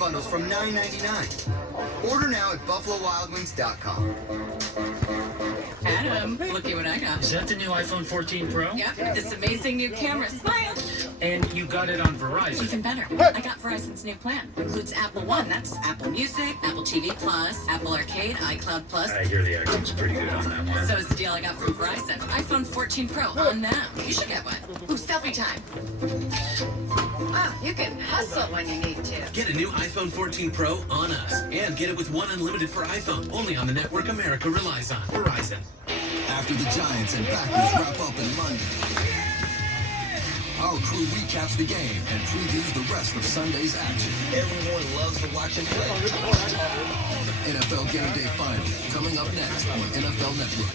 bundles from $9.99. Order now at BuffaloWildWings.com. Adam, looky what I got. Is that the new iPhone 14 Pro? Yep, with this amazing new camera. Smile! And you got it on Verizon. Even better. I got Verizon's new plan. Includes Apple One. That's Apple Music, Apple TV Plus, Apple Arcade, iCloud Plus. I hear the acting's pretty good on that one. So is the deal I got from Verizon. iPhone 14 Pro on them. You should get one. Ooh, selfie time. Wow, you can hustle when you need to. Get a new iPhone 14 Pro on us. And get it with one unlimited for iPhone. Only on the network America relies on. Verizon. After the Giants and Packers wrap up in London, our crew recaps the game and previews the rest of Sunday's action. Everyone loves to watch him play. NFL Game Day Final, coming up next on NFL Network.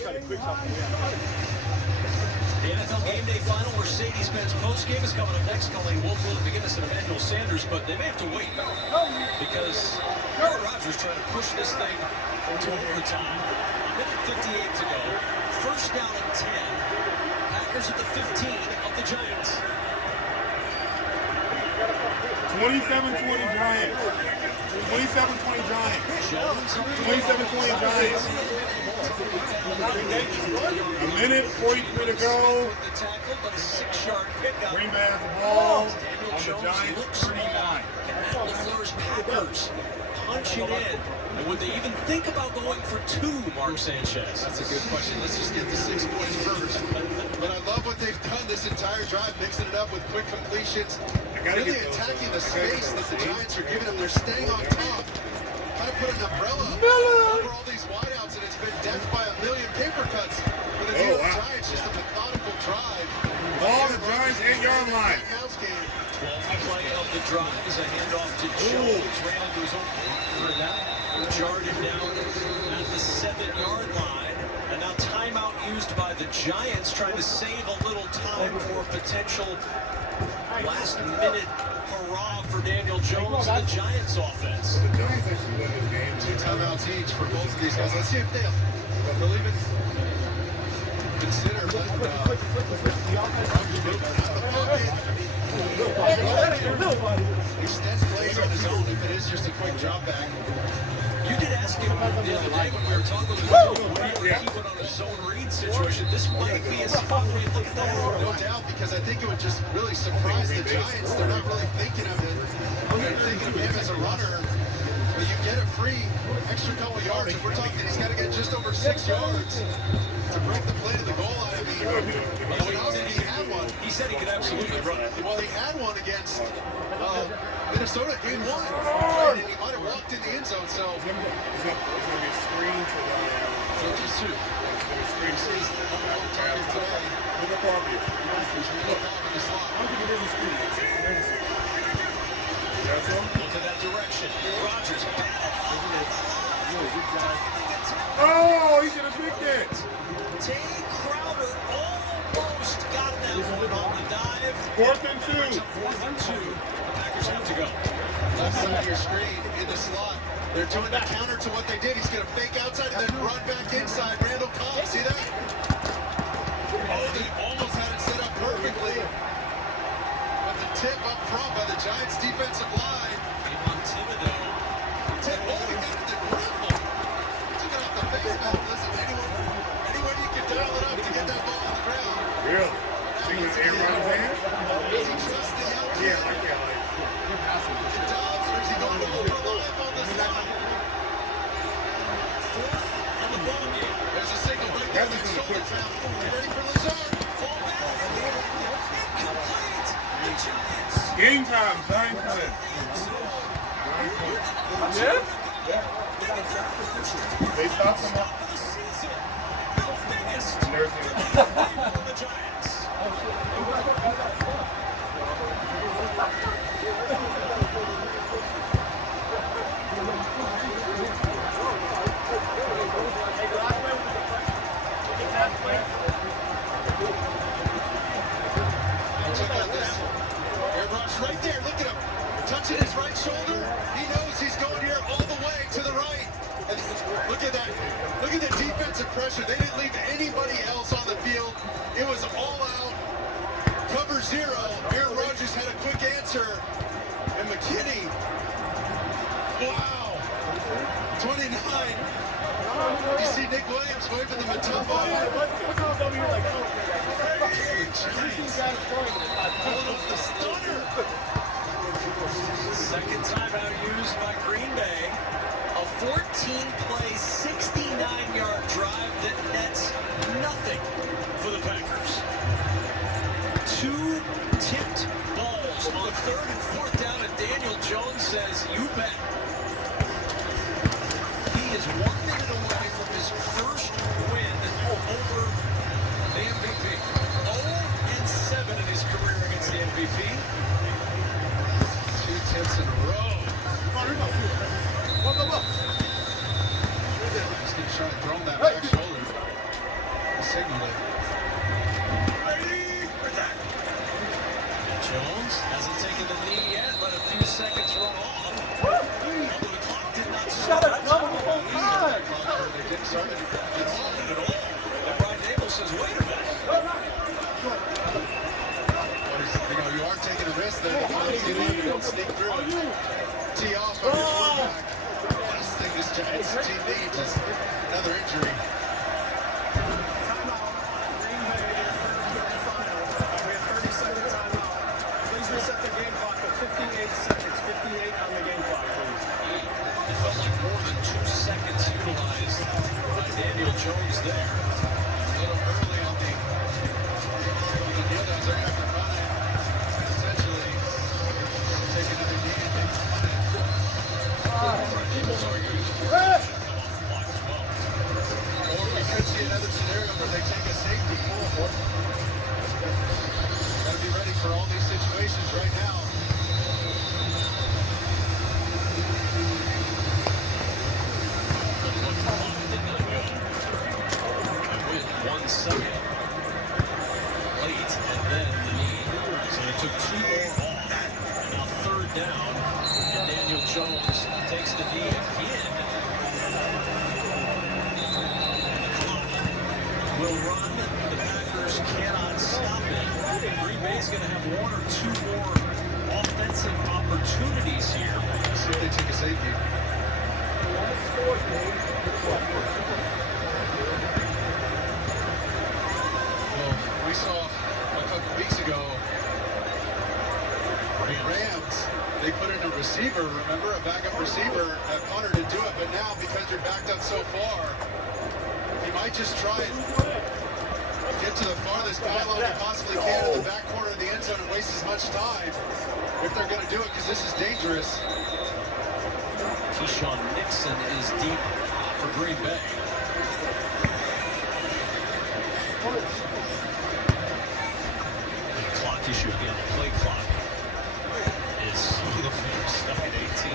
The NFL Game Day Final, Mercedes-Benz postgame is coming up next. Colleen Wolfe, Will McGinnis, and Emmanuel Sanders, but they may have to wait because Aaron Rodgers trying to push this thing to overtime. A minute 58 to go. First down and 10. Packers at the 15 of the Giants. 27-20 Giants. 27-20 Giants. 27-20 Giants. A minute 43 to go. Green Bay has the ball on the Giants 39. LaFleur's Packers punching in. And would they even think about going for two, Mark Sanchez? That's a good question. Let's just get the 6 points first. But I love what they've done this entire drive, mixing it up with quick completions. Really attacking the space that the Giants are giving them. They're staying on top. Kind of put an umbrella over all these wideouts, and it's been death by a million paper cuts. For the New York Giants, just a methodical drive. Ball the Giants 8-yard line. 12th play of the drive is a handoff to Jones. Ran into his own blocker, and that jarred him down at the 7-yard line. And now timeout used by the Giants, trying to save a little time for potential last-minute hurrah for Daniel Jones and the Giants offense. The Giants actually won this game. 2 timeouts each for both of these guys. Let's see if they'll even consider letting extends plays on his own if it is just a quick drop back. You did ask him the other day when we were talking about when he went on a zone read situation. This might be a spot where you look at that. No doubt, because I think it would just really surprise the Giants. They're not really thinking of it. They're thinking of him as a runner. But you get a free extra couple yards. If we're talking, he's got to get just over 6 yards to break the play to the goal line. I mean, he had one. He said he could absolutely run it. Well, he had one against Minnesota game 1. And he might have walked in the end zone. So It's going to be a screen for the 32. screen season. Target today. Look at Farview. He's really back in the slot. I don't think it is a screen. That's all? Into that direction. Rodgers. Oh, he should have picked it. Tay Crowder almost got that one on the dive. 4th and 2. 4th and 2. The Packers have to go. Left side of your screen in the slot. They're doing the counter to what they did. He's going to fake outside and then run back inside. Randall Cobb, see that? Oh, they almost had it set up perfectly. But the tip up front by the Giants defensive line. Kayvon Thibodeau. Tip, oh, he got it to Grumble. Took it off the face mask. Listen, anywhere you can dial it up to get that ball on the ground. Really? Think it's Aaron Rodgers' hand? Does he trust the young kid? Yeah, like that. Dobbs, or is he going to go for life on the side? 4th on the ball game. There's a signal right there. That's shoulder tap. Ready for Lazard. Fall back. Incomplete. The Giants. Game time. Giants win. Yeah? They stopped him up. The season. The biggest. There's For the Giants. Check out this. Air rush right there. Look at him. Touching his right shoulder. He knows he's going here all the way to the right. And look at that. Look at the defensive pressure. They didn't leave anybody else on the field. It was all out. Cover 0. Aaron Rodgers had a quick answer. And McKinney Wow. 29. You see Nick Williams waving the Matumbo. Pulling off the stunner. Second timeout used by Green Bay. A 14-play, 69-yard drive that nets nothing for the Packers. Two tipped balls on third and fourth down, and Daniel Jones says, "You bet." He is 1 minute away from his first win over the MVP. 0-7 in his career against the MVP. 2 tips in a row. He's going to try and throw him that back shoulder. Signal it. Jones hasn't taken the knee yet, but a few seconds run off. Although the clock did not start. They didn't start it at all. At all. And Brian Dable says, "Wait a minute." You know, you are taking a risk there. You don't sneak through it. Tee off on your quarterback. Last thing this Giants team needs is another injury. It felt like more than 2 seconds utilized by Daniel Jones there. A little early on the deal that they're after running. Essentially, take another knee. Dable's arguing that the Packers should come off the clock as well. Or we could see another scenario where they take a safety. Got to be ready for all these situations right now. But the clock did not go. I win 1 second late, and then the knee. So they took 2 more off. And now third down, and Daniel Jones takes the knee again. And the clock will run. The Packers cannot stop it. Green Bay's going to have 1 or 2 more offensive opportunities here. Let's see if they take a safety. Well, we saw a couple weeks ago the Rams, they put in a receiver, remember? A backup receiver, a punter to do it, but now because you're backed up so far, he might just try and get to the farthest pylon he possibly can in the back corner of the end zone and waste as much time if they're going to do it, because this is dangerous. Keyshawn Nixon is deep for Green Bay. And clock issue again. The play clock is stuck at 18.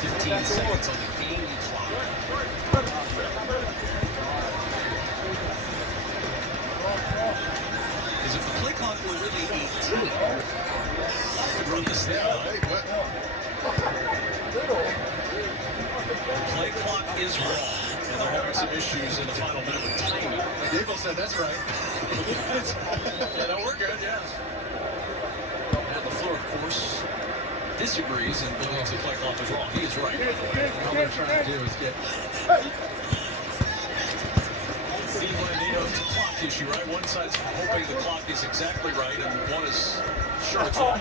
15 seconds on the game clock. Because if the play clock were really 18, I could run this thing out. Hey, what? The play clock is wrong, and they're having some issues in the final minute with timing. Dable said that's right. Yeah, no, we're good, yes. And LaFleur, of course, disagrees and believes the play clock is wrong. He is right. All they're trying to do is get Steve Blandino, it's a clock issue, right? One side's hoping the clock is exactly right, and one is sure it's wrong.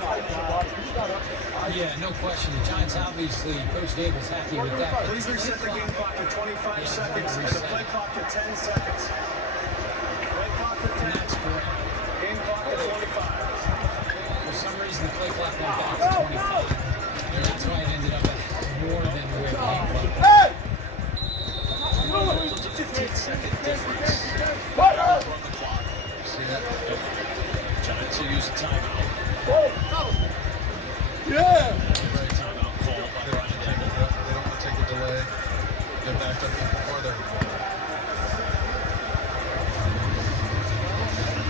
Yeah, no question. The Giants obviously, Coach Dable's happy with that. Please reset the game clock to 25 seconds and the play clock to 10 seconds. Play clock to 10. That's correct. Game clock to 25. For some reason, the play clock went back to 25. And that's why it ended up at more than where the game clock was. So it's a 15-second difference. Run the clock. see that. Giants will use a timeout. Right. Timeout called by Brian Dable. They don't want to take a delay. Get backed up even farther.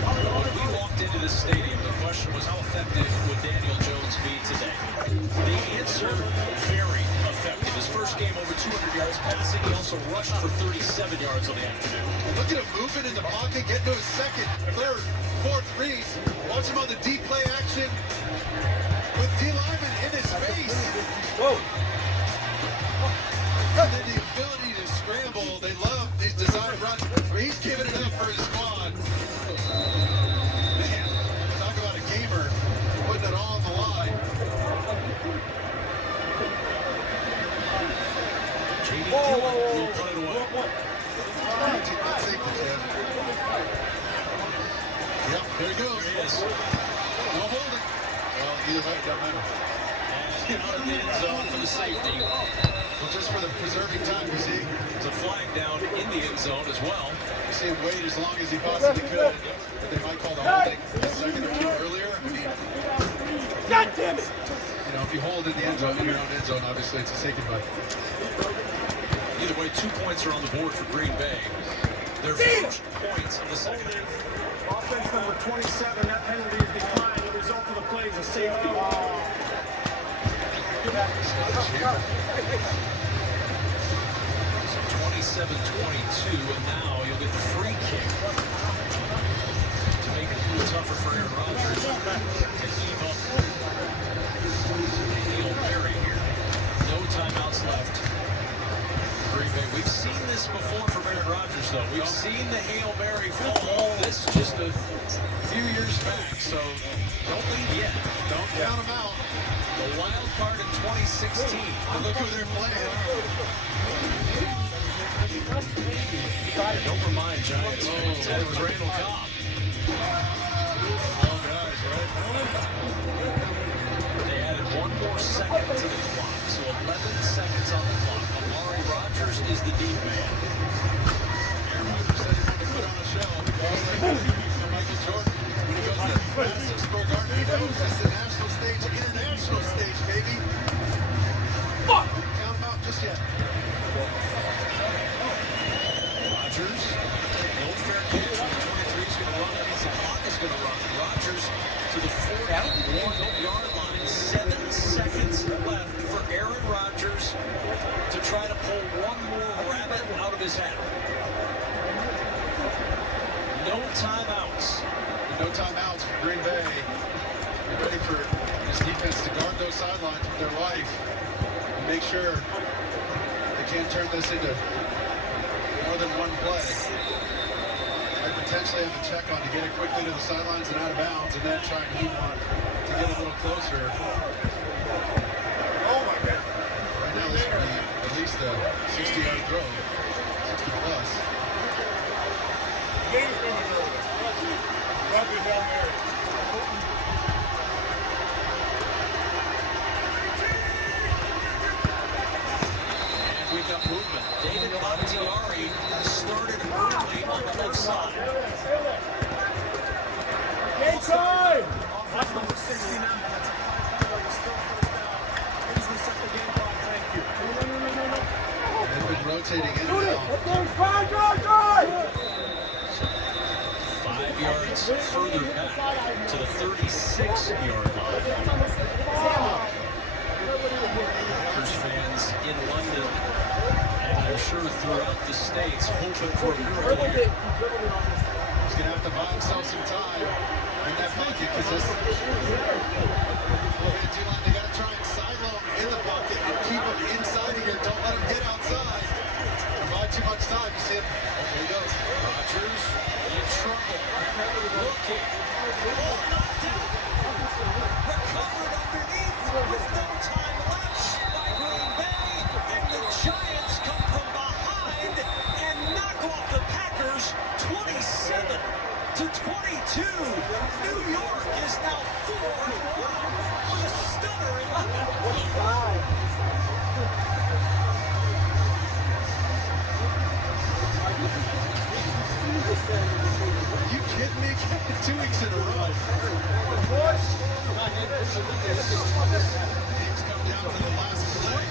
When we walked into the stadium, the question was how effective would Daniel Jones be today? The answer, very effective. His first game over 200 yards passing. He also rushed for 37 yards on the afternoon. Look at him moving in the pocket, getting to his second, third, fourth reads. Watch him on the deep play action with D. Lyman in his face. And then the ability to scramble, they love these design runs. He's giving it up for his squad. Man, talk about a gamer putting it all on the line. J.D. Dillon will put it away. Yep, there he goes. There he is. No holding. Well, either way, it doesn't matter. And out of the end zone for the safety. Well, just for the preserving time, you see. There's a flag down in the end zone as well. You see him wait as long as he possibly could. They might call the holding a second or two earlier. I mean, God damn it! you know, if you hold in the end zone, in your own end zone, obviously it's a safety play. Either way, 2 points are on the board for Green Bay. Their first points of the second half. Offense number 27, that penalty is declined. The result of the play is a safety. So 27-22, and now you'll get the free kick to make it a little tougher for Aaron Rodgers to keep up. Hail Mary here. No timeouts left. Green Bay. We've seen this before from Aaron Rodgers, though. We've seen the Hail Mary fall. This just a few years back, so don't leave yet. Don't count them out. The wild card in 2016. But look who they're playing. Don't remind Giants fans that it was Randall Cobb. Oh, guys, right? They added 1 more second to the clock, so 11 seconds on the clock. Amari Rodgers is the deep man. Aaron Rodgers said he wanted to put on a show. Michael Jordan, when he goes to Madison Square Garden, he knows it's the national stage, international stage, baby. Fuck! Count them out just yet. Rodgers, no fair catch. 23 is going to run. That means the clock is going to run. Rodgers to the 41-yard line. 7 seconds left for Aaron Rodgers to try to pull one more rabbit out of his hat. No timeouts. No timeouts for Green Bay. They're ready for this defense to guard those sidelines with their life and make sure they can't turn this into more than one play. I potentially have a check on to get it quickly to the sidelines and out of bounds, and then try and heat one to get a little closer. Oh my God! Right now, this would be at least a 60-yard throw, 60 plus. And we've got movement. David Bakhtiari started early on the left side. Game time! Offense number 69. That's a 5-yard still first down. Please reset the game clock. Thank you. They've been rotating in and out. 5 yards further back to the 36-yard line. Packers fans in London, and I'm sure throughout the States, hoping for a miracle here. He's going to have to buy himself some time in that pocket because this they got to try and silo him in the pocket and keep him inside of here. Don't let him get outside. Provide too much time. You see him? Oh, there he goes. Rodgers in trouble. Looking. Oh, knocked down. Recovered underneath with no time left by Green Bay. And the Giants come from behind and knock off the Packers 27-22. New York is now 4-1 with a stunner in London. Are you kidding me? 2 weeks in a row. Games come down to the last play.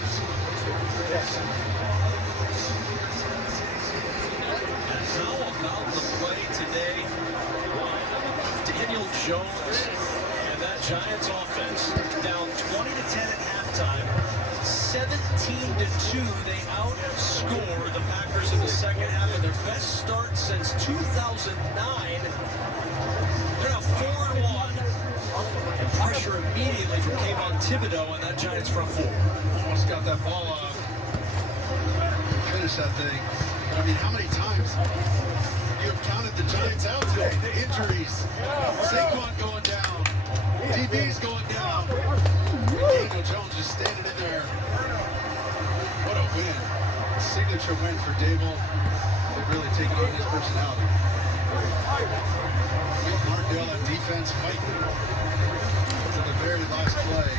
And how about the play today? Daniel Jones and that Giants offense down 20-10 at halftime. 17-2, they outscore the Packers in the second half of their best start since 2009. They're now 4-1. And pressure immediately from Kayvon Thibodeau on that Giants front four. Almost got that ball off. Finish that thing. I mean, how many times you have counted the Giants out today? The injuries. Saquon going down. DB's going down. Daniel Jones just standing in there. What a win. A signature win for Dable. They've really taken on his personality. Martindale on defense fighting to the very last play.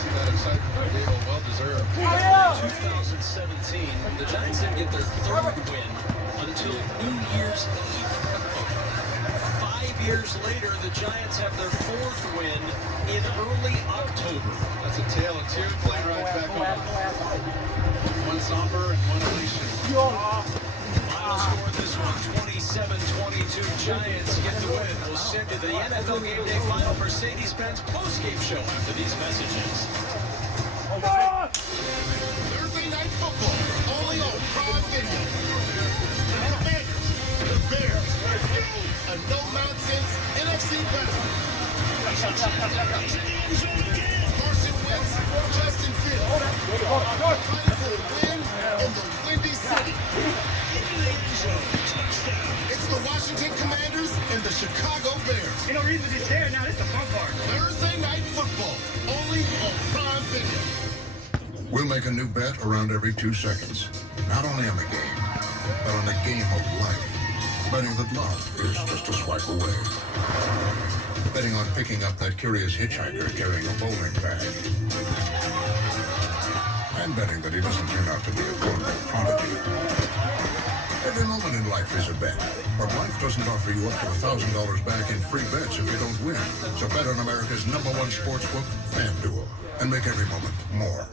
See that excitement for Dable, well deserved. 2017, the Giants didn't get their third win until New Year's Eve. 5 years later, the Giants have their fourth win in early October. That's a tale of two plane rides back home. One somber and one elation. Final score in this one, 27-22. Giants get the win. We'll send you the NFL Game Day Final Mercedes-Benz postgame show after these messages. Thursday Night Football, only on Prime Video. The Commanders, the Bears, a no-nonsense NFC battle. Carson Wentz, Justin Fields, fighting for a win in the Windy City. It's the Washington Commanders and the Chicago Bears. Ain't no reason he's there now. This is the fun part. Thursday Night Football, only on Prime Video. We'll make a new bet around every 2 seconds. Not only on the game, but on the game of life. Betting that love is just a swipe away. Betting on picking up that curious hitchhiker carrying a bowling bag. And betting that he doesn't turn out to be a corporate prodigy. Every moment in life is a bet, but life doesn't offer you up to $1,000 back in free bets if you don't win. So bet on America's #1 sportsbook, FanDuel, and make every moment more.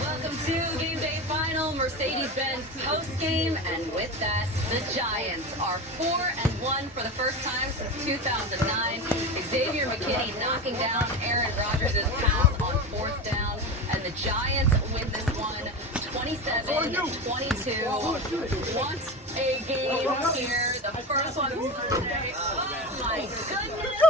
Welcome to Game Day Final, Mercedes-Benz postgame, and with that, the Giants are 4-1 for the first time since 2009. Xavier McKinney knocking down Aaron Rodgers' pass on 4th down, and the Giants win this one 27-22. What a game here. The first one of Sunday. Oh my goodness.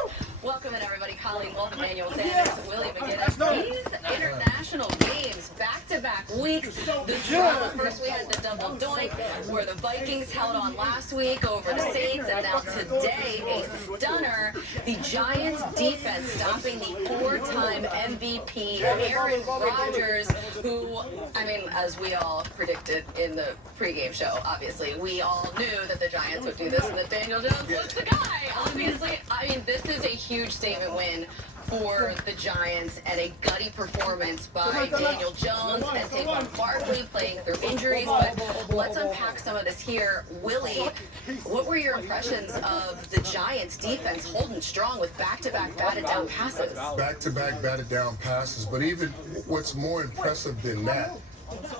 Welcome in everybody. Colleen Wolf, Emmanuel Sanders, William McGinnis. These international games, back-to-back weeks. The drama. First we had the double doink where the Vikings held on last week over the Saints, and now today a stunner. The Giants defense stopping the 4-time MVP Aaron Rodgers, who, I mean, as we all predicted in the pregame show, obviously, we all knew that the Giants would do this and that Daniel Jones was the guy. Obviously, I mean, this is a huge statement win for the Giants and a gutty performance by Daniel Jones and Saquon Barkley playing through injuries. But let's unpack some of this here. Willie, what were your impressions of the Giants defense holding strong with back-to-back batted down passes? Back-to-back batted down passes, but even what's more impressive than that,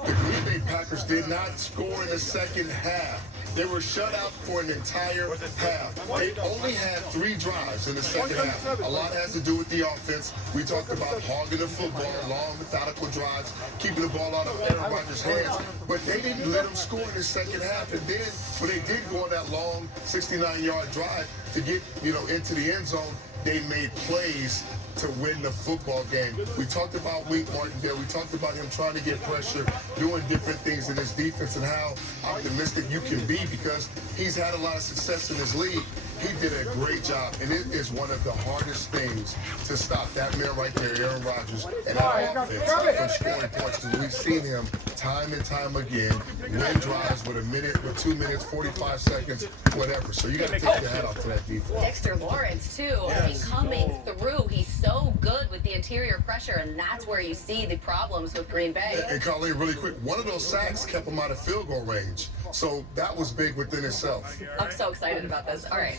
the Green Bay Packers did not score in the second half. They were shut out for an entire half. They only had 3 drives in the second half. A lot has to do with the offense. We talked about hogging the football, long, methodical drives, keeping the ball out of Aaron Rodgers' hands. But they didn't let them score in the second half. And then when they did go on that long 69-yard drive to get, into the end zone, they made plays to win the football game. We talked about Wink Martindale. We talked about him trying to get pressure, doing different things in his defense, and how optimistic you can be because he's had a lot of success in his league. He did a great job, and it is one of the hardest things to stop that man right there, Aaron Rodgers, and that offense from scoring points, because we've seen him time and time again win drives with 2 minutes, 45 seconds, whatever. So you got to take your hat off to that defense. Dexter Lawrence, too, I mean, coming through. He's so good with the interior pressure, and that's where you see the problems with Green Bay. And Colleen, really quick, one of those sacks kept him out of field goal range. So that was big within itself. I'm so excited about this. All right,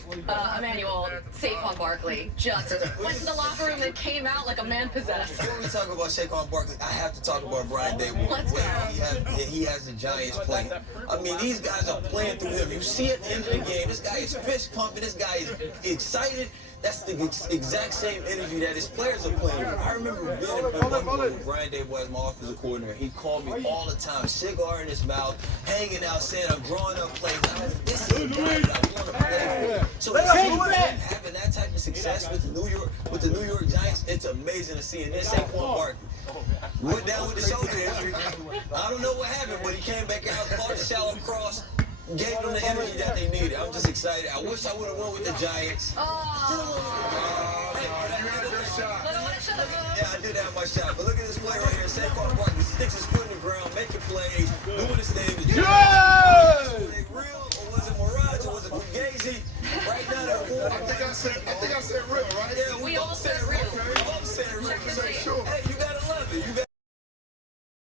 Emmanuel, Saquon Barkley just went to the locker room and came out like a man possessed. Before we talk about Saquon Barkley, I have to talk about Brian Daboll. Let's go. He has the Giants playing. I mean, these guys are playing through him. You see at the end of the game, this guy is fist pumping. This guy is excited. That's the exact same energy that his players are playing with. I remember being in Buffalo when Brian Daboll was my offensive coordinator. He called me all the time, cigar in his mouth, hanging out, saying that are growing up players. This is a guy that I want to play for. So having that type of success with the New York Giants, it's amazing to see. And then Saquon Barkley went down with the shoulder injury. I don't know what happened, but he came back out, caught the shallow cross, gave them the energy that they needed. I'm just excited. I wish I would have won with the Giants. Yeah, I did have my shot, but look at this play right here. Saquon Barkley sticks his foot in the ground, making plays, doing his thing. Was it real or was it Mirage or was it Fugazi?